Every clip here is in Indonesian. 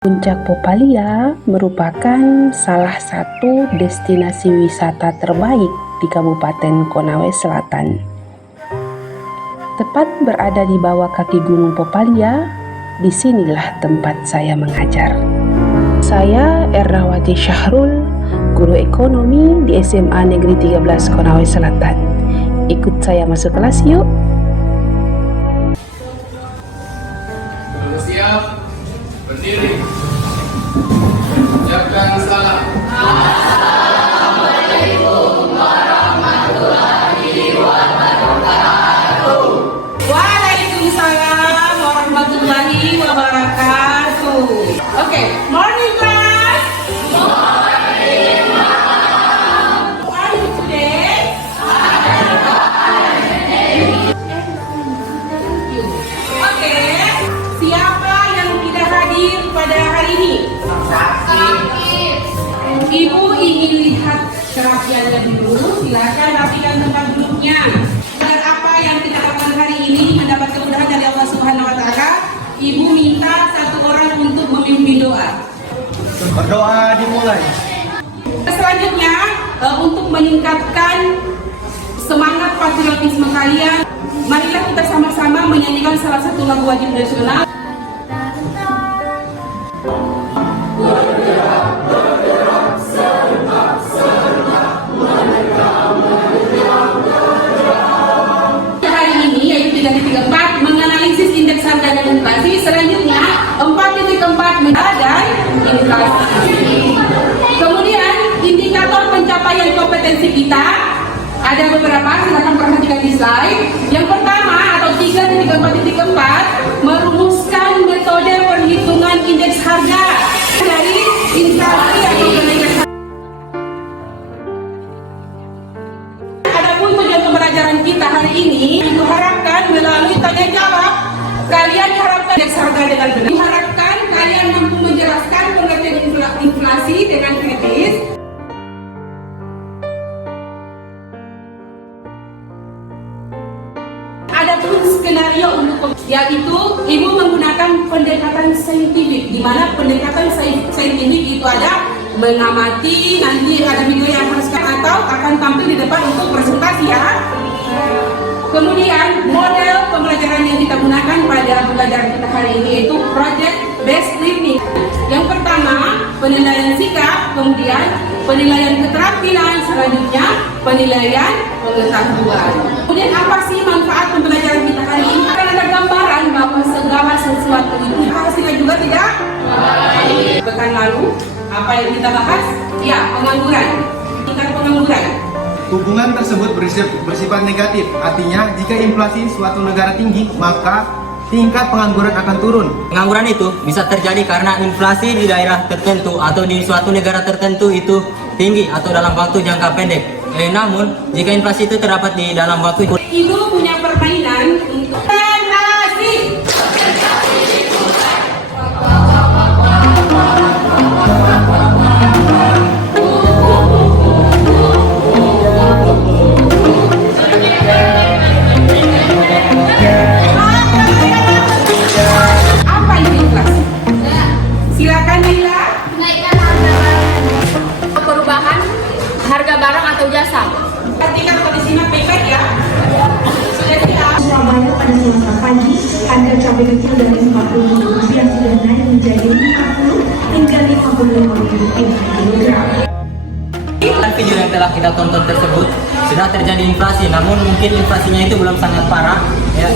Puncak Popalia merupakan salah satu destinasi wisata terbaik di Kabupaten Konawe Selatan. Tepat berada di bawah kaki Gunung Popalia, disinilah tempat saya mengajar. Saya Ernawati Syahrul, guru ekonomi di SMA Negeri 13 Konawe Selatan. Ikut saya masuk kelas yuk! Siap, berdiri. Ucapkan salam. Assalamualaikum warahmatullahi wabarakatuh. Waalaikumsalam warahmatullahi wabarakatuh. Okay, morning class. Morning. How are you today? Okay, siapa yang tidak hadir pada hari ini? Ibu ingin lihat kerapiannya dulu, silakan rapikan tempat duduknya. Dan apa yang kita lakukan hari ini mendapat kemudahan dari Allah Subhanahu wa Ta'ala. Ibu minta satu orang untuk memimpin doa. Berdoa dimulai. Selanjutnya, untuk meningkatkan semangat patriotisme kalian, marilah kita sama-sama menyanyikan salah satu lagu wajib nasional. Menganalisis indeks harga dan inflasi. Selanjutnya 4.4 dan inflasi. Kemudian indikator pencapaian kompetensi kita ada beberapa, silakan perhatikan di slide. Yang pertama atau 3.4.4 merumuskan metode perhitungan indeks harga dari inflasi atau kenaikan harga. Adapun tujuan pembelajaran kita hari ini diharapkan melalui tanya jawab kalian diharapkan indeks harga dengan benar. Diharapkan kalian mampu menjelaskan pengertian inflasi dengan kritis. Adapun skenario untuk yaitu ibu menggunakan pendekatan saintifik, di mana pendekatan saintifik itu ada mengamati, nanti ada video yang harus atau akan tampil di depan untuk presentasi ya. Kemudian model pembelajaran yang kita gunakan pada pembelajaran kita hari ini yaitu project based learning. Yang pertama penilaian sikap, kemudian penilaian keterampilan, selanjutnya penilaian pengetahuan. Kemudian apa sih manfaat pembelajaran kita hari ini? Akan ada gambaran bahwa segala sesuatu itu hasilnya juga tidak baik. Pekan lalu apa yang kita bahas? Ya, pengangguran. Tingkat pengangguran. Hubungan tersebut bersifat negatif, artinya jika inflasi suatu negara tinggi, maka tingkat pengangguran akan turun. Pengangguran itu bisa terjadi karena inflasi di daerah tertentu atau di suatu negara tertentu itu tinggi atau dalam waktu jangka pendek. Namun, jika inflasi itu terdapat di dalam waktu Ibu punya permainan untuk nasi. Apa itu inflasi? Silakan Nila. Kenaikan harga barang, perubahan harga barang atau jasa. Perhatikan kondisinya baik-baik ya. Sudah siap? Surabaya pada Selasa pagi, harga cabai kecil dari Rp40.000 sudah naik menjadi 50 hingga Rp55.000 per kilogram. video yang telah kita tonton tersebut sudah terjadi inflasi, namun mungkin inflasinya itu belum sangat parah ya,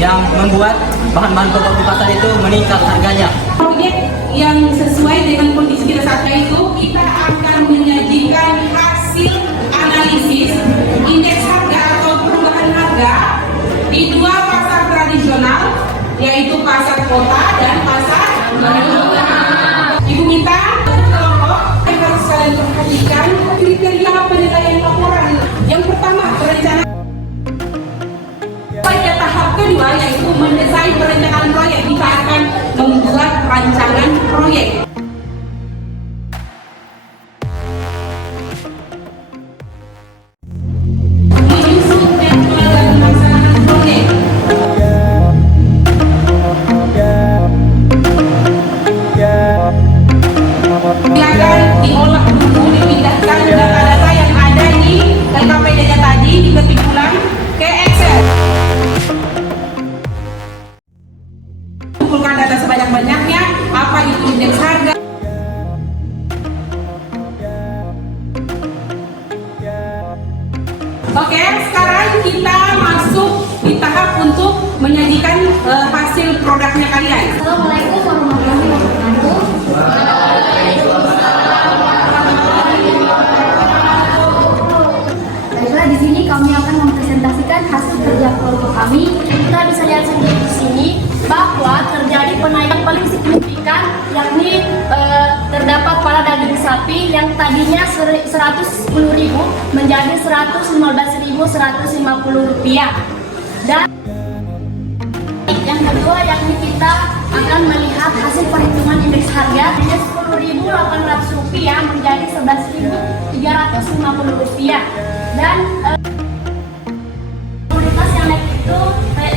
yang membuat bahan-bahan pokok di pasar itu meningkat harganya. Objek yang sesuai dengan kondisi kita saat itu, kita akan menyajikan hasil analisis indeks harga atau perubahan harga di dua pasar tradisional, yaitu pasar kota dan pasar menengah. Ibu minta kelompok harus kalian perhatikan kriteria penilaian laporan. Yang pertama, perencanaan. Pada tahap kedua yaitu mendesain perencanaan proyek. Kita akan membuat rancangan proyek. Menyusun tema dan pelaksanaan proyek. Yeah. menyajikan hasil produknya kalian. Assalamualaikum warahmatullahi wabarakatuh. Baiklah, di sini kami akan mempresentasikan hasil kerja kelompok kami. Kita bisa lihat sendiri di sini bahwa terjadi penaikan paling signifikan, yakni terdapat pada daging sapi yang tadinya 110.000 menjadi 115.150 rupiah. Dan yang kedua, yakni kita akan melihat hasil perhitungan indeks harga dari 10.800 rupiah menjadi 11.350 rupiah. Dan komoditas yang naik itu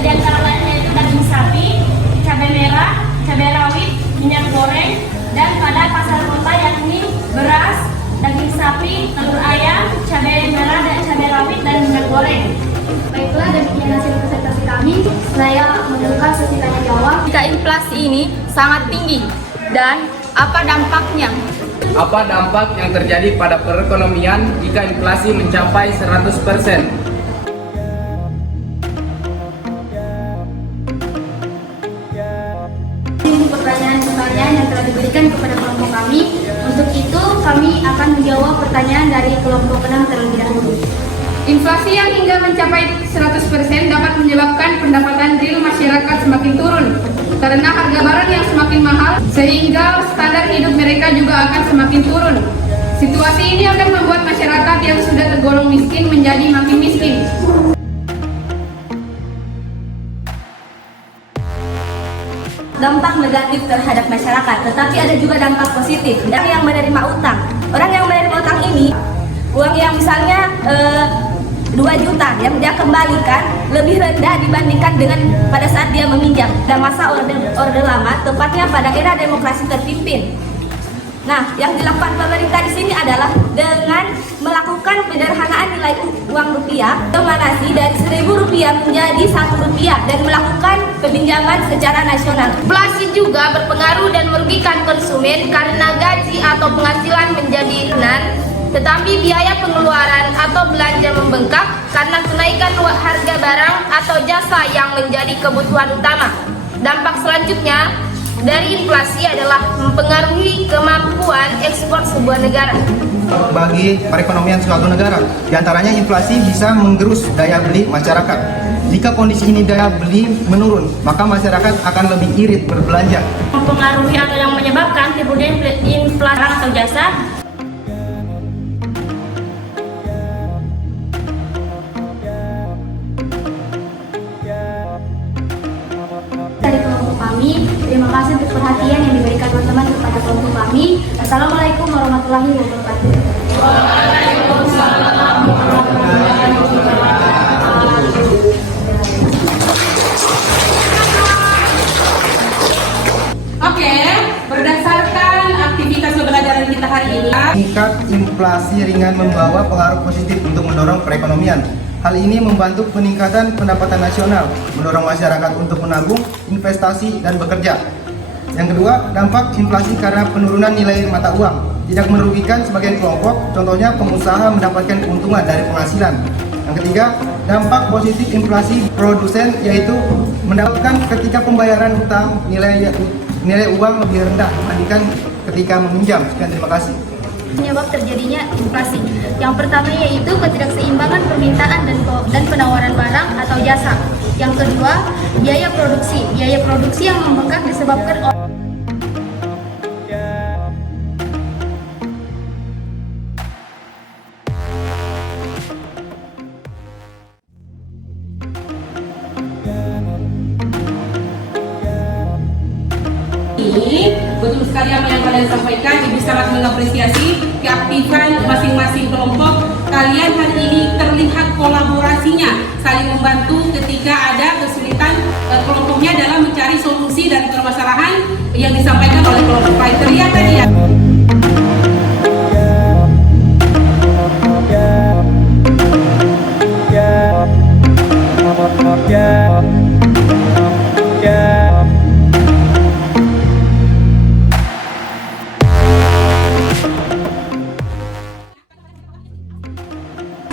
di antara lainnya itu daging sapi, cabai merah, cabai rawit, minyak goreng, dan pada pasar kota yakni beras, daging sapi, telur ayam, cabai merah dan cabai rawit dan minyak goreng. Baiklah, demikian hasil presentasi kami. Saya membuka sesi tanya jawab. Jika inflasi ini sangat tinggi dan apa dampaknya? Apa dampak yang terjadi pada perekonomian jika inflasi mencapai 100%? Ini pertanyaan-pertanyaan yang telah diberikan kepada kelompok kami. Untuk itu, kami akan menjawab pertanyaan dari kelompok 6 terlebih dahulu. Inflasi yang hingga mencapai 100% dapat menyebabkan pendapatan real masyarakat semakin turun karena harga barang yang semakin mahal sehingga standar hidup mereka juga akan semakin turun. Situasi ini akan membuat masyarakat yang sudah tergolong miskin menjadi makin miskin. Dampak negatif terhadap masyarakat, tetapi ada juga dampak positif. Orang yang menerima utang, orang yang menerima utang ini, uang yang misalnya 2 juta yang dia kembalikan lebih rendah dibandingkan dengan pada saat dia meminjam. Dan masa orde lama, tepatnya pada era demokrasi terpimpin. Nah, yang dilakukan pemerintah di sini adalah dengan melakukan penyederhanaan nilai uang rupiah, donasi dari 1.000 rupiah menjadi 1 rupiah dan melakukan peminjaman secara nasional. Inflasi juga berpengaruh dan merugikan konsumen karena gaji atau penghasilan menjadi rendah, tetapi biaya pengeluaran atau belanja membengkak karena kenaikan harga barang atau jasa yang menjadi kebutuhan utama. Dampak selanjutnya dari inflasi adalah mempengaruhi kemampuan ekspor sebuah negara. Bagi perekonomian suatu negara, diantaranya inflasi bisa menggerus daya beli masyarakat. Jika kondisi ini daya beli menurun, maka masyarakat akan lebih irit berbelanja. Mempengaruhi atau yang menyebabkan timbulnya inflasi atau jasa. Dari kelompok kami, terima kasih untuk perhatian yang diberikan teman-teman kepada kelompok kami. Assalamualaikum warahmatullahi wabarakatuh. Oke, berdasarkan aktivitas pembelajaran kita hari ini, Tingkat inflasi ringan membawa pengaruh positif untuk mendorong perekonomian. Hal ini membantu peningkatan pendapatan nasional, mendorong masyarakat untuk menabung, investasi, dan bekerja. Yang kedua, dampak inflasi karena penurunan nilai mata uang. Tidak merugikan sebagian kelompok, contohnya pengusaha mendapatkan keuntungan dari penghasilan. Yang ketiga, dampak positif inflasi produsen yaitu mendapatkan ketika pembayaran utang nilai uang lebih rendah dibandingkan ketika meminjam. Sekian, terima kasih. Penyebab terjadinya inflasi. Yang pertama yaitu ketidakseimbangan permintaan dan penawaran barang atau jasa. Yang kedua, biaya produksi. Biaya produksi yang membengkak disebabkan oleh betul sekali apa yang kalian sampaikan. Ibu sangat mengapresiasi keaktifan masing-masing kelompok. Kalian hari ini terlihat kolaborasinya, saling membantu ketika ada kesulitan kelompoknya dalam mencari solusi dari permasalahan yang disampaikan oleh kelompok lain. Terlihat tadi ya.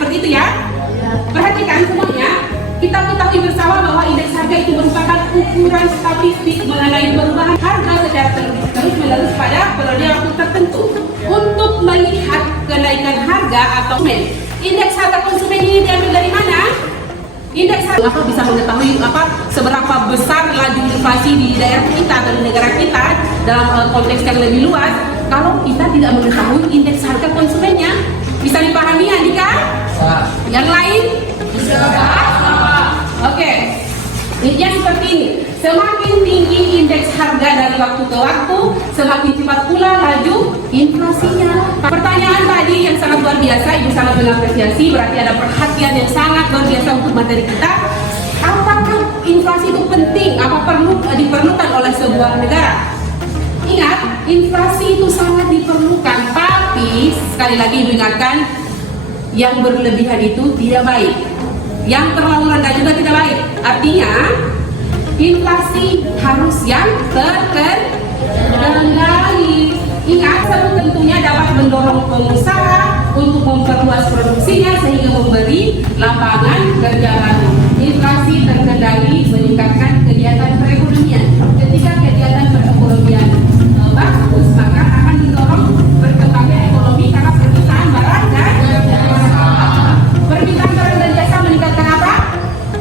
Seperti itu ya. Perhatikan semuanya, kita ketahui bersama bahwa indeks harga itu kenaikan harga atau indeks harga konsumen ini diambil dari mana? Indeks harga bisa mengetahui seberapa besar laju inflasi di daerah kita atau di negara kita dalam konteks yang lebih luas. Kalau kita tidak mengetahui indeks harga konsumennya, bisa dipahami Andika? Yang lain? Bisa. Oke. Yang seperti ini, semakin tinggi indeks harga dari waktu ke waktu, semakin cepat pula laju inflasinya. Pertanyaan tadi yang sangat luar biasa, Ibu sangat mengapresiasi, berarti ada perhatian yang sangat luar biasa untuk materi kita. Apakah inflasi itu penting? Apa perlu diperlukan oleh sebuah negara? Ingat, inflasi itu sangat diperlukan, tapi sekali lagi Ibu ingatkan, yang berlebihan itu tidak baik. Yang terlalu rendah juga tidak baik. Artinya, inflasi harus yang terkendali. Ingat, tentunya dapat mendorong pengusaha untuk memperluas produksinya sehingga memberi lapangan kerja baru. Inflasi terkendali meningkatkan kegiatan perekonomian. Ketika kegiatan perekonomian bagus, maka akan mendorong berkembangnya ekonomi karena permintaan barang dan jasa. Permintaan barang dan jasa meningkatkan apa?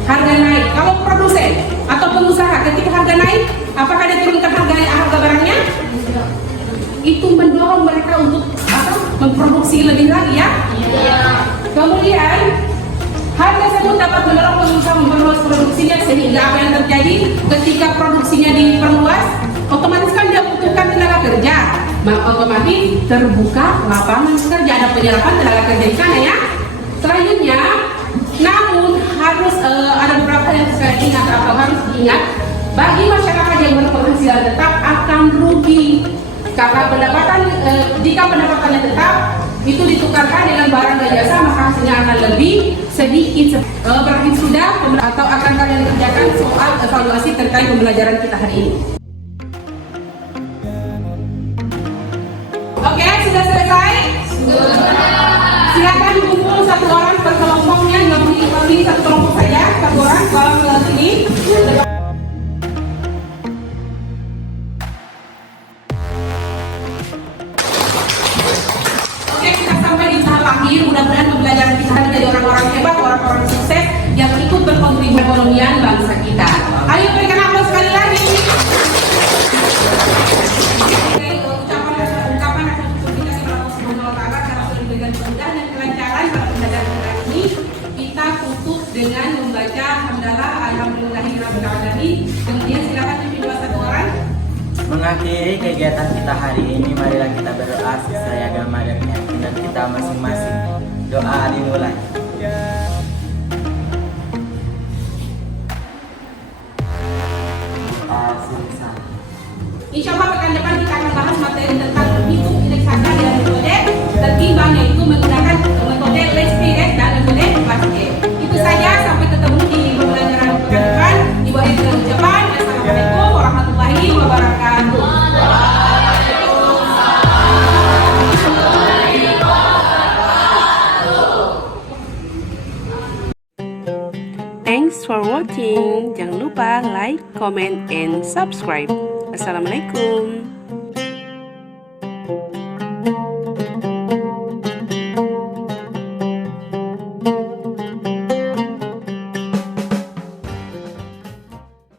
Harga naik. Kalau produsen atau pengusaha ketika harga naik, apakah dia turunkan harga barangnya? Itu mendorong mereka untuk memproduksi lebih lagi ya. Kemudian hal tersebut dapat mendorong pengusaha memperluas produksinya sehingga apa yang terjadi ketika produksinya diperluas, otomatis kan dia butuhkan tenaga kerja, maka otomatis terbuka lapangan kerja, ada penyerapan tenaga kerja di sana ya. Selanjutnya, namun harus ada beberapa yang saya ingat atau harus diingat, bagi masyarakat yang berpenghasilan tetap akan rugi karena jika pendapatannya tetap itu ditukarkan dengan barang dan jasa, maka hasilnya akan lebih sedikit. Berarti sudah atau akan kalian kerjakan soal evaluasi terkait pembelajaran kita hari ini. Oke, sudah selesai? Silakan kumpul satu orang per kelompoknya, nggak boleh satu kelompok saja, satu orang kalau sini. Oke, kita sampai di tahap akhir. Mudah-mudahan pembelajaran kita menjadi orang-orang hebat, orang-orang sukses yang ikut berkontribusi perekonomian bangsa kita. Ayo berikan aplaus sekali lagi. Ungkapan hasil publikasi berlaku semoga Allah karena sudah diberikan kemudahan dan kelancaran pada pembelajaran kita ini. Kita tutup dengan membaca hamdalah alhamdulillahirabbil alamin. Kemudian silakan pimpin dua satu orang. Mengakhiri kegiatan kita hari ini, marilah kita berdoa sesuai agama dan keyakinan kita masing-masing. Doa dimulai. Insya Allah pekan depan kita akan bahas materi tentang menghitung indeks harga dan metode tertimbang, yaitu menggunakan metode less period dan metode basket. Itu saja, sampai ketemu di pembelajaran pekan depan. Ibu akhir dengan ucapan Assalamualaikum warahmatullahi wabarakatuh. Thanks for watching. Jangan lupa like, comment, and subscribe. Assalamualaikum.